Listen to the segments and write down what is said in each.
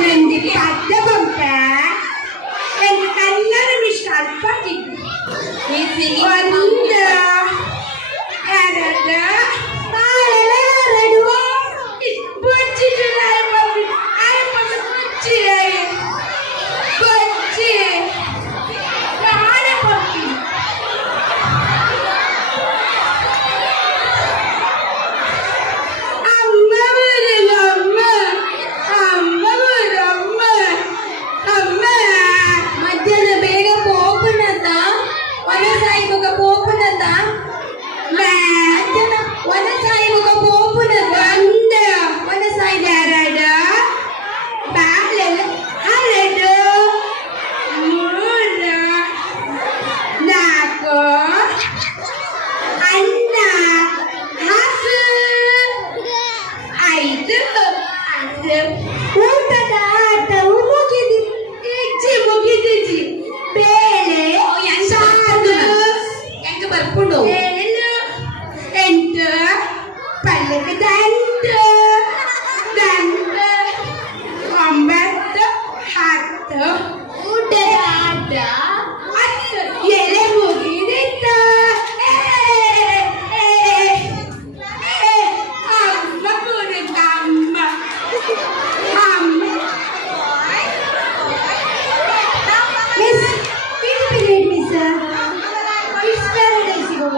ನಂದಿಗೆ ಅಡ್ಡ ಬಂಪ ಎಲ್ಲರೂ ಮಿಷ್ಟ ಅಲ್ಪ ಒಂದು ಎರಡು ಎರಡು ಬಜ್ಜಿ ಬಜ್ಜಿ ಬಜ್ಜಿ ನಾಳೆ ಕೊಡ್ತೀನಿ ಅಮ್ಮ ಬರಲ್ಲ ಅಮ್ಮ ಬರಮ್ಮ ಅಮ್ಮ ಮಧ್ಯಾಹ್ನ ಬೇಗ ಪೋಪನದ ಒನಸಾಯಿ ಮಗ ಪೋಪನದ ಮಧ್ಯಾಹ್ನ ಒನಸಾಯಿ ಮಗ ಪೋಪನದ ಒಂದು ಒನಸಾಯಿ ಎರಡು ಬಾಳೆಲ್ಲ ಎರಡು ಮೂರು ನಾಲ್ಕು ಅನ್ನ ಹಸು ಐದು ಊಟದ ಆಟವು ಮುಗಿದಿಜ್ಜಿ ಬೇಳೆ ಸಾರು ಹೆಂಗ ಬರ್ಕೊಂಡು ಏಳು ಎಂಟು ಪಲ್ಲಕ್ಕೆ ದಂಡು ಒಂಬತ್ತು ಹತ್ತು ಊಟದ ಆಟ ಹತ್ತು ಎಲೆ ಮುಗಿದಿತ್ತು ಅಮ್ಮ ಕುರುಗಮ್ಮ ಅಮ್ಮ miss which period miss which paradise you go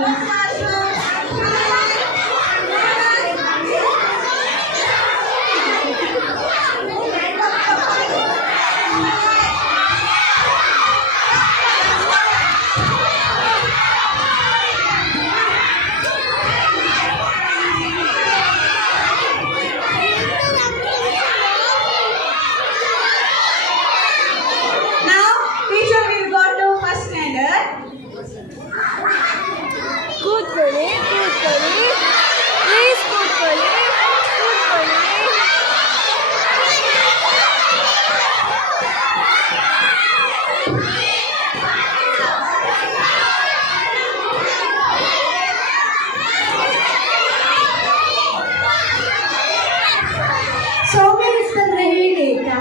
Now, teacher will go to first standard. ಕೂತ್ಕೊಳ್ಳಿ ಪ್ಲೀಸ್ ಕೂತ್ಕೊಳ್ಳಿ ಸೌಮ್ಯ ಮಿಸ್ ಅಂದ್ರೆ ಹೇಳಿ ಆಯ್ತಾ